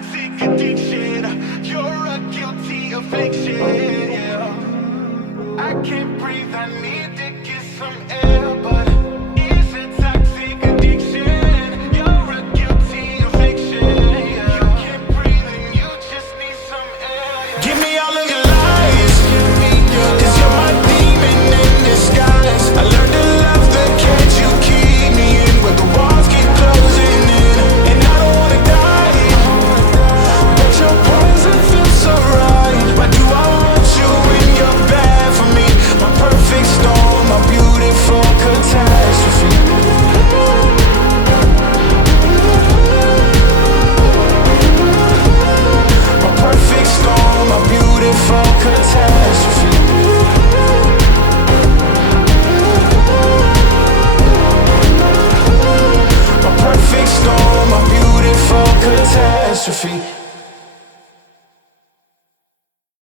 toxic addiction. You're a guilty affliction, yeah. I can't breathe, I need to get some air, but it's a toxic addiction. You're a guilty affliction, yeah. You can't breathe and you just need some air, yeah. Give me all of your lies, cause you're my demon in disguise. I learned to love the cage you keep me in, where the walls keep closing in. And I don't wanna die, but your poison feels so right. Why do I want you when you're bad for me? My perfect storm, my beautiful catastrophe. My perfect storm, my beautiful catastrophe. My perfect storm, my beautiful catastrophe.